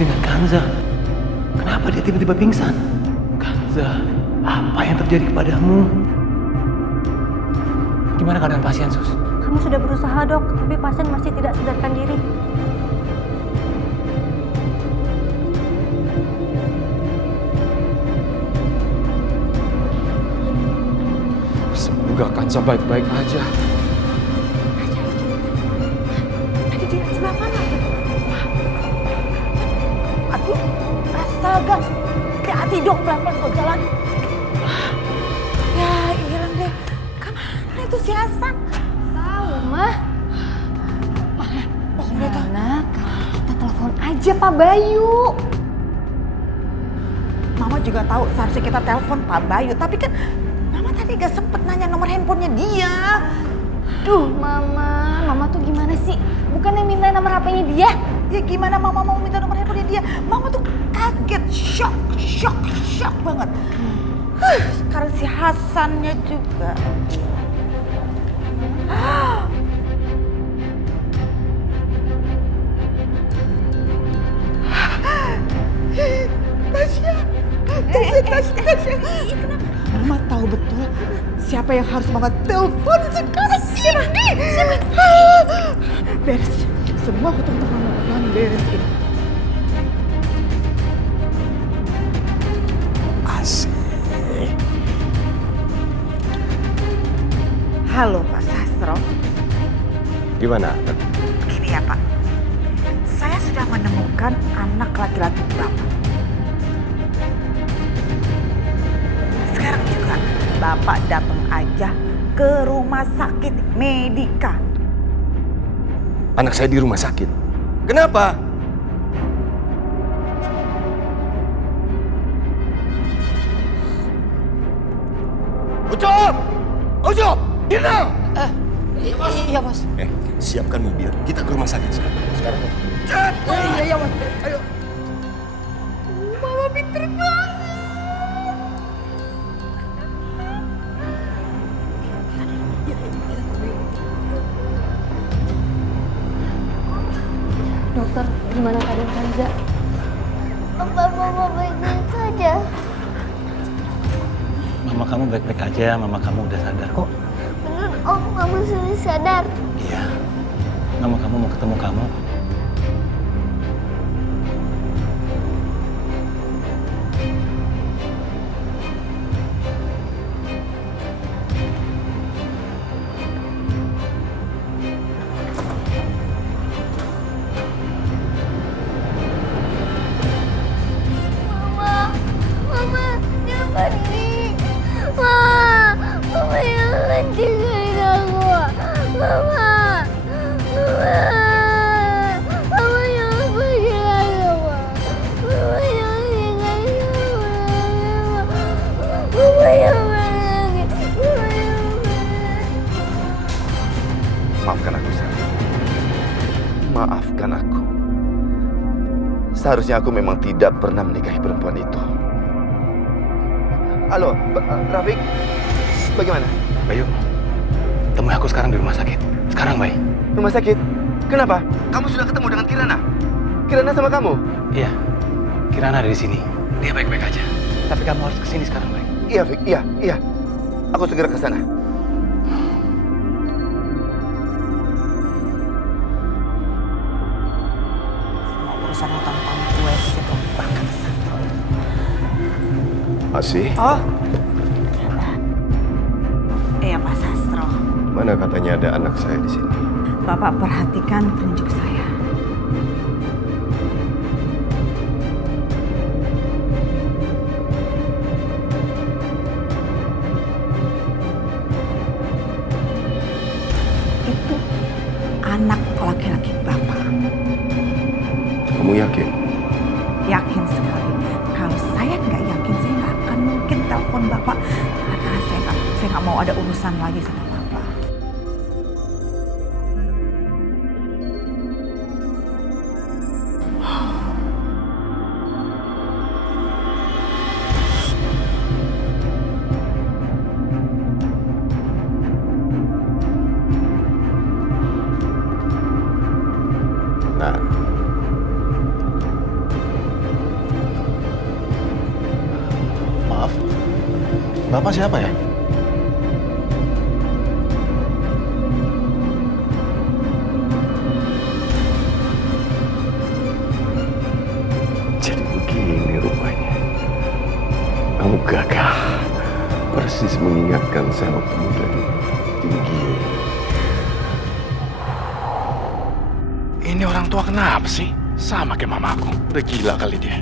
dengan Kanza? Kenapa dia tiba-tiba pingsan? Kanza, apa yang terjadi kepadamu? Gimana keadaan pasien, Sus? Kami sudah berusaha, Dok, tapi pasien masih tidak sadarkan diri. Semoga Kanza baik-baik aja. Tadi dia sebelah mana? Aduh, astaga. Hati-hati, Dok, pelan-pelan kok jalan. Ya, hilang deh. Kemana itu si Hasan? Tahu, Mah. Bohong deh tuh. Mana kalau kita telepon aja Pak Bayu. Mama juga tahu seharusnya kita telepon Pak Bayu, tapi kan Mama tadi gak sempet nanya nomor handphonenya dia. Duh, Mama tuh gimana sih? Bukannya minta nomor HP-nya dia? Ya gimana Mama mau minta nomor handphonenya dia? Mama tuh kaget, shock banget. Sekarang si Hasannya juga. Tasya. Mama tahu betul siapa yang harus Mama telepon sekarang. Siapa? Beres. Semua hutang Mama pelan beres ini. Asik. Halo Pak Sastro. Gimana? Begini ya Pak. Saya sudah menemukan anak laki-laki Bapak. Sekarang juga Bapak datang aja ke rumah sakit Medika. Anak saya di rumah sakit. Kenapa? Ucup! Dina! Iya Mas. Siapkan mobil. Kita ke rumah sakit sekarang. Iya Mas. Ayo. Mama pinter banget. Dokter, gimana keadaan Kanza? Apa Mama baik-baik saja? Mama kamu baik-baik aja, mama kamu udah sadar kok. Bener Om, Mama sudah sadar. Iya, mama kamu mau ketemu kamu. Mama jangan pergi. Mama jangan tinggalin aku. Mama jangan pergi lagi, Ma. Mama jangan tinggalin aku lagi, Ma. Mama jangan pergi lagi. Mama jangan pergi. Maafkan aku, sayang. Maafkan aku. Seharusnya aku memang tidak pernah menikahi perempuan itu. Halo, Rafiq. Bagaimana? Bayu, temui aku sekarang di rumah sakit. Sekarang, Bay. Rumah sakit? Kenapa? Kamu sudah ketemu dengan Kirana? Kirana sama kamu? Iya, Kirana ada di sini. Dia baik-baik aja. Tapi kamu harus kesini sekarang, Bay. Iya, Fik. Iya. Aku segera ke sana. Semua urusan hutang-hutang gue sih bahkan Sastro. Asih, Oh. Iya Pak Sastro. mana katanya ada anak saya di sini? Bapak perhatikan penunjuk saya. Itu anak laki-laki Bapak. Kamu yakin? Yakin sekali. Kalau saya nggak yakin, saya nggak akan mungkin telepon Bapak. Karena saya nggak mau ada urusan lagi sama Bapak. Nah, Bapak siapa ya? Jadi begini rupanya. Kamu gagah. Persis mengingatkan saya waktu muda dulu. Tinggi. Ini orang tua kenapa sih? Sama kayak mamaku. Udah gila kali dia.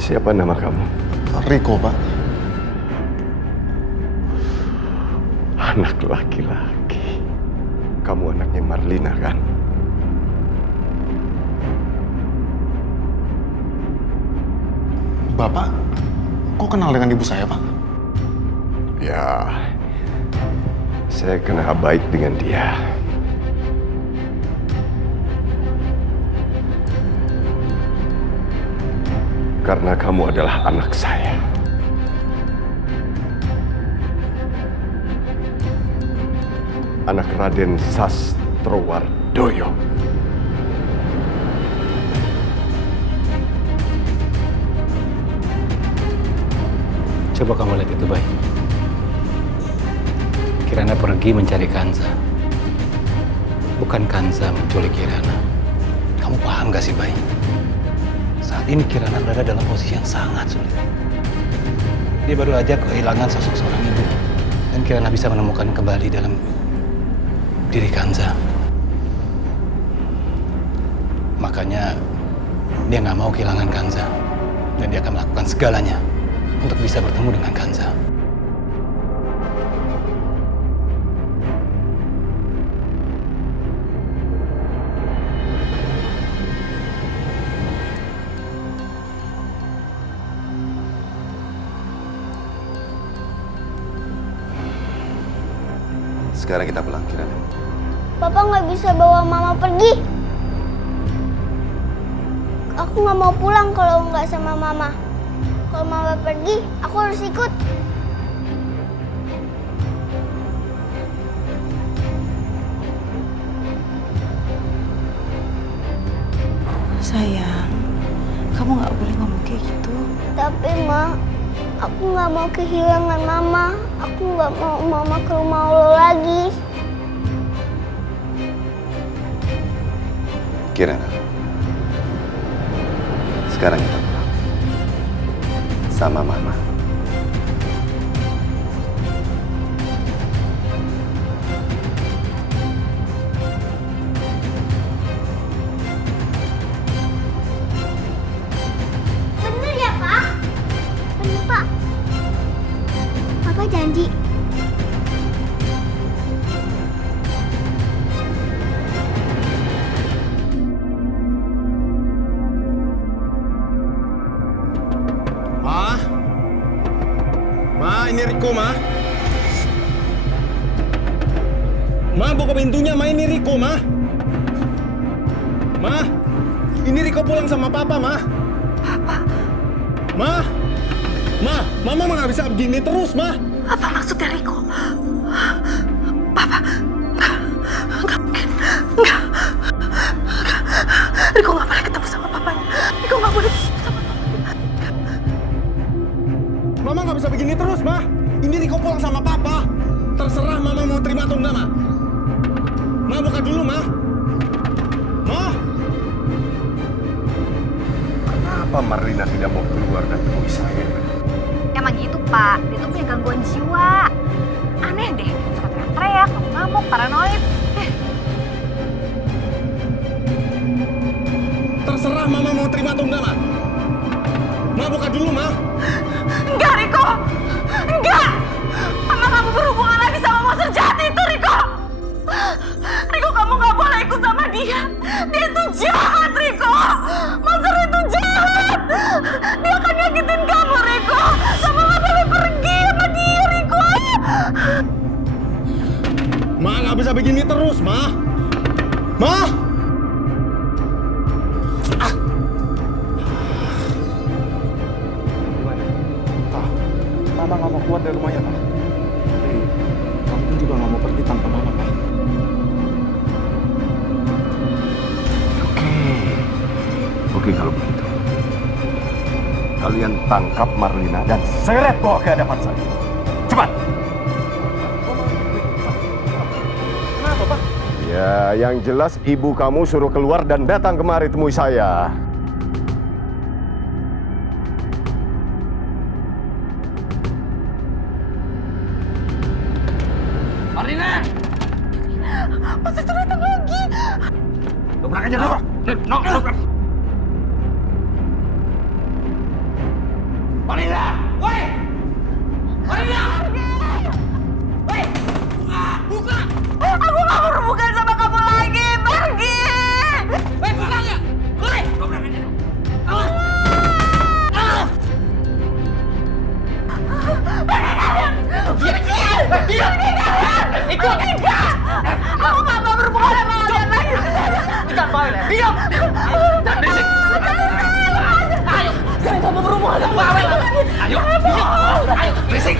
Siapa nama kamu? Riko, Pak. Anak laki-laki. Kamu anaknya Marlina kan? Bapak, kok kenal dengan ibu saya, Pak? Ya, saya kenal baik dengan dia. Karena kamu adalah anak saya. Anak Raden Sastrowardoyo. Coba kamu lihat itu, Bay. Kirana pergi mencari Kanza. Bukan Kanza menculik Kirana. Kamu paham gak sih, Bay? Saat ini Kirana berada dalam posisi yang sangat sulit. Dia baru aja kehilangan sosok seorang ibu. Dan Kirana bisa menemukan kembali dalam diri Kanza. Makanya dia nggak mau kehilangan Kanza. Dan dia akan melakukan segalanya untuk bisa bertemu dengan Kanza. Sekarang kita pulang, Kirana. Papa nggak bisa bawa mama pergi. Aku nggak mau pulang kalau nggak sama mama. Kalau mama pergi, aku harus ikut. Sayang, kamu nggak boleh ngomong kayak gitu. Tapi Ma, aku nggak mau kehilangan mama. Aku nggak mau mama ke rumah lo lagi. Kirana. Sekarang kita pulang. Sama Mama. Bener ya, Pak? Bener, Pak. Papa janji. Ma, ini Riko, Ma. Ma, buka pintunya, Ma. Ini Riko, Ma. Ma, ini Riko pulang sama Papa, Ma. Papa, Ma, Mama nggak bisa begini terus, Ma. apa maksudnya Riko? Papa, enggak mungkin, enggak. Riko nggak boleh ketemu sama Papa. Riko nggak boleh ketemu sama Papa. Mama nggak bisa begini terus, Ma. Ini Riko pulang sama Papa. Terserah Mama mau terima atau enggak, Ma. Ma, buka dulu, Ma. Ma. Kenapa Marlina tidak mau keluar dan temui saya? Emang gitu, Pak. Dia tuh punya gangguan jiwa. Aneh deh, suka teriak-teriak, ngamuk, paranoid. Terserah Mama mau terima atau enggak, Ma. Ma, buka dulu, Ma. Enggak, Riko! Enggak! Mama kamu berhubungan lagi sama monster jahat itu, Riko! Riko, kamu nggak boleh ikut sama dia. Dia itu jahat, Riko! Monster itu jahat! Dia akan nyakitin kamu, Riko! Kamu nggak boleh pergi sama dia, Riko! Ma, nggak bisa begini terus, Ma. Ma! Mama nggak mau keluar dari rumahnya, Pak. Tapi kamu pun juga nggak mau pergi tanpa Mama, Pak. Oke kalau begitu. kalian tangkap Marlina dan seret bawa ke hadapan saya. Cepat! Kenapa, Pak? Ya, yang jelas ibu kamu suruh keluar dan datang kemari temui saya. Marlina! Mas itu datang lagi. Dobrak aja, dobrak. Dobrak. Marlina! Woi! Marlina! Woi! Buka! Aku gak berhubungan sama kamu lagi. Pergi! Woi, buka aja! Woi! Dobrak aja. Ikut! Aku gak mau berhubungan sama kalian lagi. Ikan baik, diam! Jangan berisik! Ayo! Saya gak mau berhubungan sama kalian lagi. Ayo! Diam! Ayo! Berisik!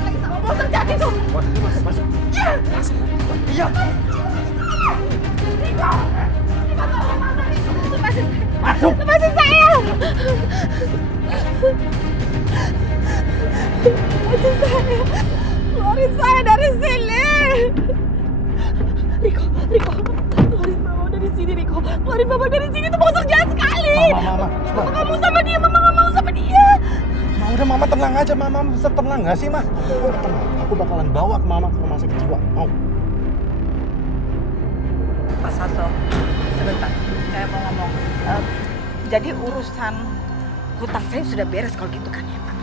Lagi sama monster jahat itu. Masuk! Iya. Riko! Riko tolong mama Riko. Lepasin saya. Masuk! Lepasin saya. Lepasin saya. Keluarin saya dari sini. Riko. Keluarin mama dari sini, Riko. Keluarin mama dari sini. Itu monster jahat sekali. Mama. Mama gak mau sama dia. Mama gak mau sama dia. Ma, udah Mama tenang aja, Mama bisa tenang gak sih, Ma? Udah tenang, aku bakalan bawa ke Mama ke rumah sakit jiwa. Mau? Pak Sasso, sebentar, saya mau ngomong. Jadi urusan hutang saya sudah beres kalau gitu kan ya Pak?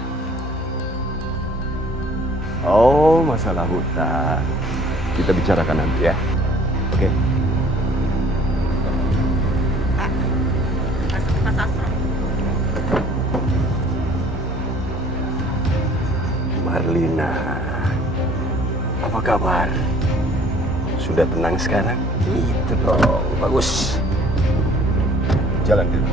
Oh, masalah hutang. Kita bicarakan nanti ya. Oke? Pak Sasso. Marlina, apa kabar? Sudah tenang sekarang? Itu dong, bagus. Jalan dulu.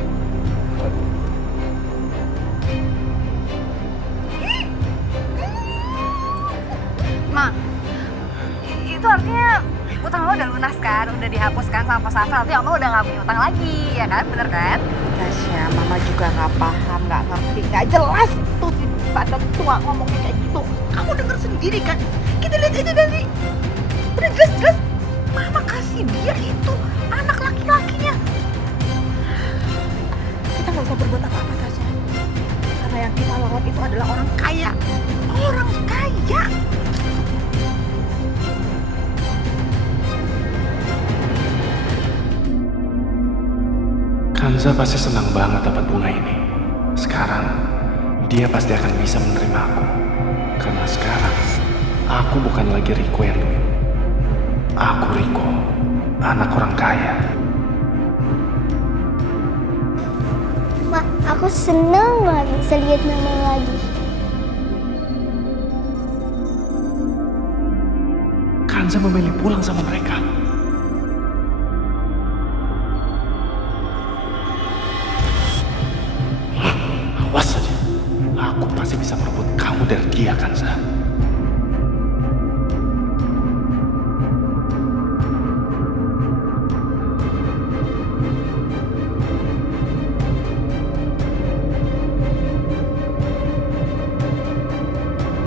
Ma, itu artinya utang lo udah lunas kan? Udah dihapuskan sama pos asal. Artinya lo udah gak punya utang lagi, ya kan? Bener kan? Tasya, Mama juga nggak paham, nggak ngerti, nggak jelas tuh si badan tua ngomongnya kayak gitu. Kamu denger sendiri kan? Kita lihat aja dari udah jelas-jelas Mama kasih dia itu anak laki-lakinya. Kita nggak usah berbuat apa-apa Tasya, karena yang kita lawan itu adalah orang kaya, orang kaya. Kanza pasti senang banget dapat bunga ini. Sekarang, dia pasti akan bisa menerima aku. Karena sekarang, aku bukan lagi Riko yang dulu. Aku Riko, anak orang kaya. Ma, aku senang banget bisa lihat Mama lagi. Kanza memilih pulang sama mereka. Awas saja, aku pasti bisa merebut kamu dari dia, Kanza.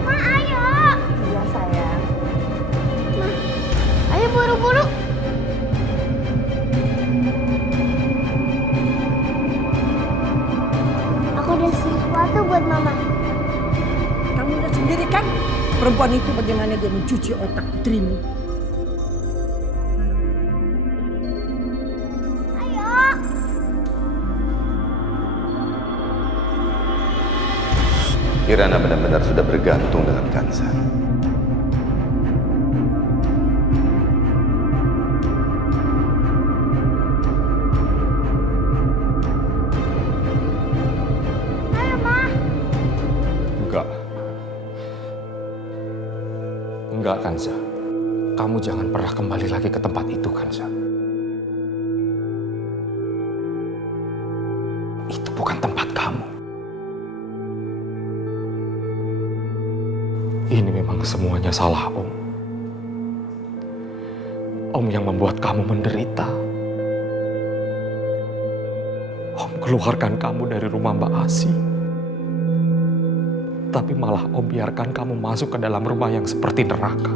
Ma, ayo. Iya sayang. Ma, ayo buru-buru. Aku ada sesuatu buat Mama. Kamu udah sendiri kan? Perempuan itu bagaimana dia mencuci otak putrimu. Ayo. Kirana benar-benar sudah bergantung dengan Kanza. Ayo, Ma. Enggak, Kanza. Kamu jangan pernah kembali lagi ke tempat itu, Kanza. Itu bukan tempat kamu. Ini memang semuanya salah Om. Om yang membuat kamu menderita. keluarkan kamu dari rumah Mbak Asi. Tapi malah Om biarkan kamu masuk ke dalam rumah yang seperti neraka.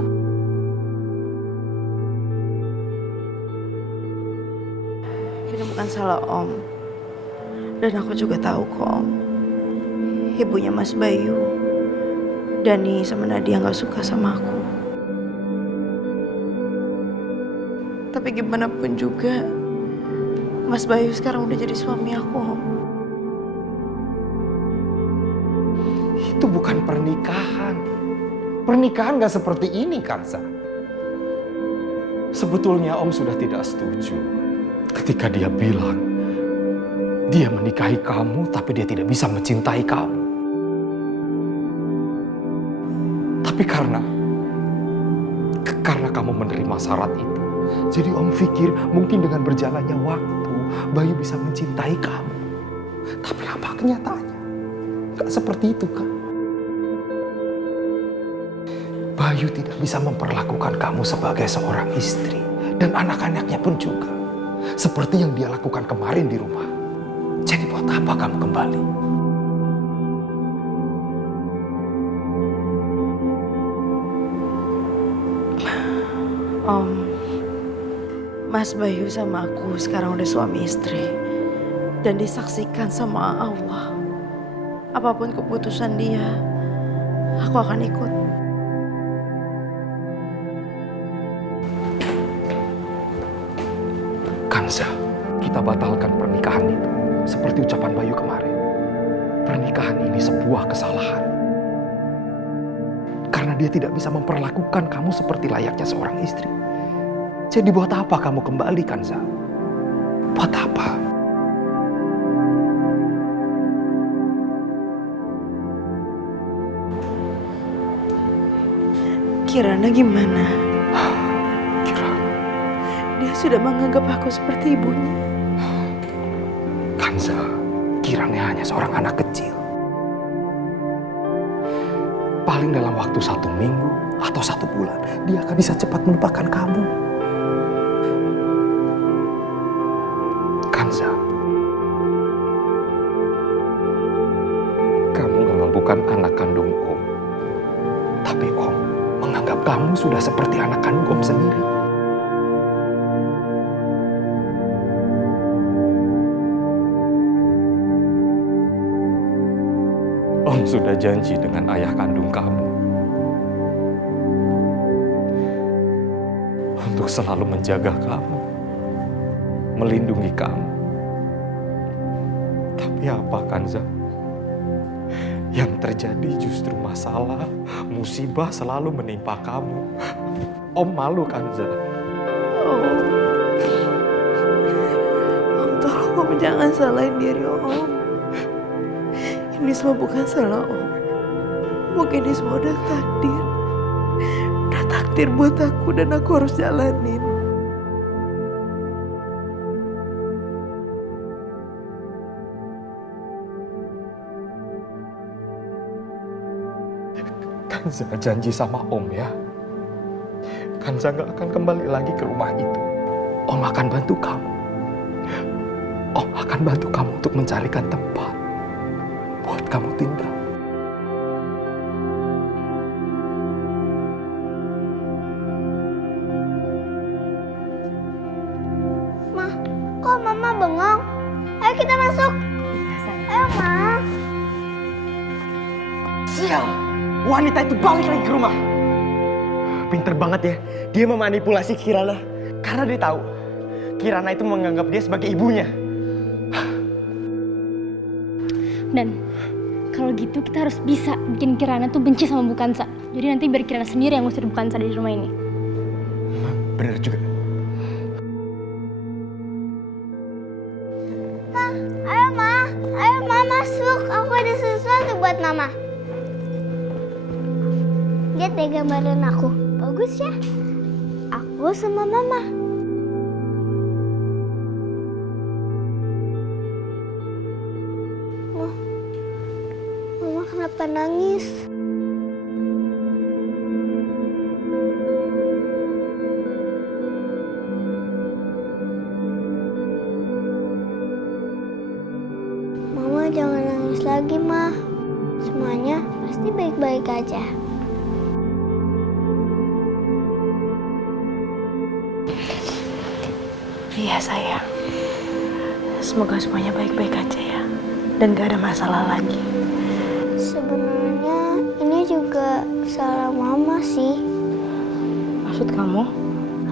Ini bukan salah Om. Dan aku juga tahu kok Om. Ibunya Mas Bayu, Dani sama Nadia gak suka sama aku. Tapi gimana pun juga, Mas Bayu sekarang udah jadi suami aku Om. Itu bukan pernikahan. Pernikahan gak seperti ini, Kansa. Sebetulnya Om sudah tidak setuju ketika dia bilang dia menikahi kamu tapi dia tidak bisa mencintai kamu. Tapi karena kamu menerima syarat itu, jadi Om pikir mungkin dengan berjalannya waktu Bayu bisa mencintai kamu. Tapi apa kenyataannya? Gak seperti itu kan? Bayu tidak bisa memperlakukan kamu sebagai seorang istri. Dan anak-anaknya pun juga. Seperti yang dia lakukan kemarin di rumah. Jadi buat apa kamu kembali? Om, Mas Bayu sama aku sekarang udah suami istri. Dan disaksikan sama Allah. Apapun keputusan dia, aku akan ikut. Kansa, kita batalkan pernikahan itu. Seperti ucapan Bayu kemarin. Pernikahan ini sebuah kesalahan. Karena dia tidak bisa memperlakukan kamu seperti layaknya seorang istri. Jadi buat apa kamu kembali, Kansa? Buat apa? Kirana gimana? Dia sudah menganggap aku seperti ibunya. Kansa, Kirana hanya seorang anak kecil. Paling dalam waktu 1 minggu atau 1 bulan, dia akan bisa cepat melupakan kamu. Kansa, kamu memang bukan anak kandung Om. Tapi Om menganggap kamu sudah seperti anak kandung Om sendiri. Om sudah janji dengan ayah kandung kamu untuk selalu menjaga kamu, melindungi kamu. Tapi apa, Kanza? Yang terjadi justru masalah, musibah selalu menimpa kamu. Om malu, Kanza. Om, tolong Om jangan salahin diri Om. Ini semua bukan salah Om. Mungkin ini semua udah takdir. Udah takdir buat aku dan aku harus jalanin. Kanza janji sama Om ya. Kanza gak akan kembali lagi ke rumah itu. Om akan bantu kamu. Om akan bantu kamu untuk mencarikan tempat buat kamu tinggal. Ma, kok Mama bengong? Ayo kita masuk. Ayo, Ma. Sial, wanita itu balik lagi ke rumah. Pinter banget ya, dia memanipulasi Kirana. Karena dia tahu, Kirana itu menganggap dia sebagai ibunya. Dan kalau gitu kita harus bisa bikin Kirana tuh benci sama Bu Kansa. Jadi nanti biar Kirana sendiri yang ngusir Bu Kansa dari rumah ini. Bener juga. Ayo Ma masuk. Aku ada sesuatu buat Mama. Lihat deh gambaran aku. Bagus ya? Aku sama Mama. Mama kenapa nangis? baik-baik aja. Iya sayang. Semoga semuanya baik-baik aja ya. Dan gak ada masalah lagi. Sebenarnya ini juga salah mama sih. Maksud kamu?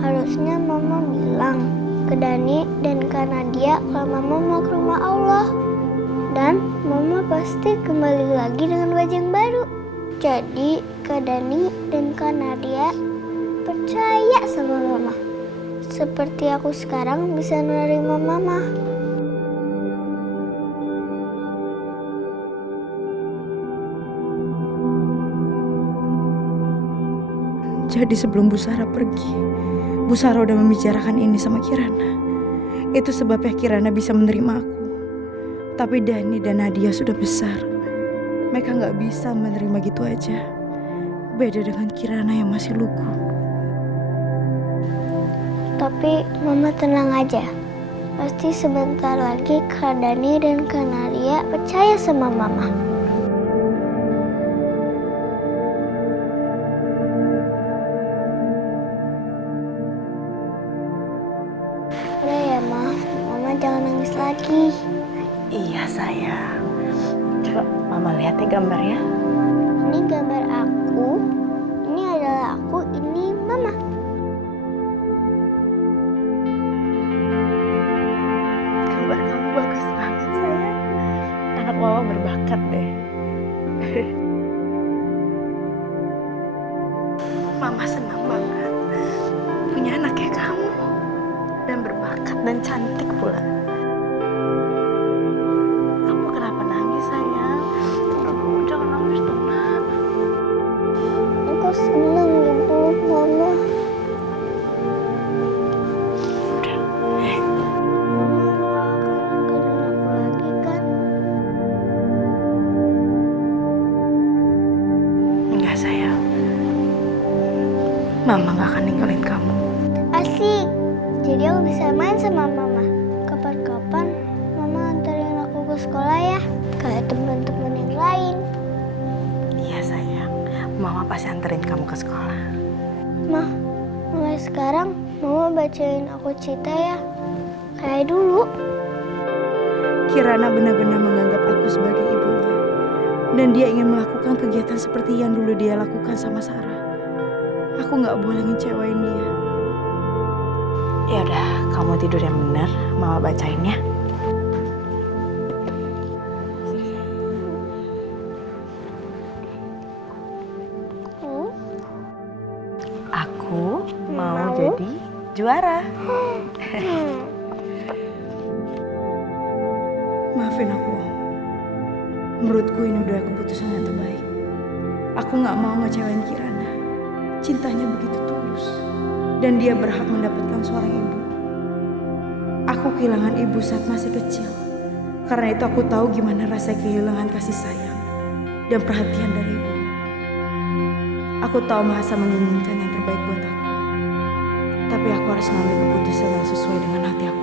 Harusnya mama bilang ke Dani dan Kak Nadia kalau mama mau ke rumah Allah. Dan mama pasti kembali lagi dengan wajah yang baru. Jadi Kak Dani dan Kak Nadia percaya sama mama. Seperti aku sekarang bisa menerima mama. Jadi sebelum Bu Sarah pergi, Bu Sarah udah membicarakan ini sama Kirana. Itu sebabnya Kirana bisa menerima aku. Tapi Dani dan Nadia sudah besar. Mereka gak bisa menerima gitu aja. Beda dengan Kirana yang masih lugu. Tapi mama tenang aja. Pasti sebentar lagi Kak Dani dan Kak Nadia percaya sama mama. Udah ya Ma, mama jangan nangis lagi. Iya sayang. Coba mama lihat ya gambarnya. Ini gambar aku, ini adalah aku, ini mama. Gambar kamu bagus banget sayang. Anak mama berbakat deh. Mama senang banget punya anak kayak kamu. Dan berbakat dan cantik pula. Kamu kenapa nangis sayang? Aduh, jangan nangis dong nak. Aku senang dipeluk mama. Udah. Mama gak akan ninggalin aku lagi kan? Enggak sayang. Mama gak akan ninggalin kamu. Asik. Jadi aku bisa main sama mama. Kapan-kapan mama antarin aku ke sekolah ya. Kayak teman-teman yang lain. Iya sayang. Mama pasti anterin kamu ke sekolah. Ma, mulai sekarang mama bacain aku cerita ya. Kayak dulu. Kirana benar-benar menganggap aku sebagai ibunya. Dan dia ingin melakukan kegiatan seperti yang dulu dia lakukan sama Sarah. Aku gak boleh ngecewain dia. Ya udah, kamu tidur yang benar. Mama bacain ya. Aku mau jadi juara. Maafin aku. Menurutku ini udah keputusan yang terbaik. Aku gak mau ngecewain Kirana. Cintanya begitu tulus. Dan dia berhak mendapatkan seorang ibu. Aku kehilangan ibu saat masih kecil. Karena itu aku tahu gimana rasanya kehilangan kasih sayang dan perhatian dari ibu. Aku tahu Mahasa menginginkan yang terbaik buat aku. Tapi aku harus mengambil keputusan yang sesuai dengan hati aku.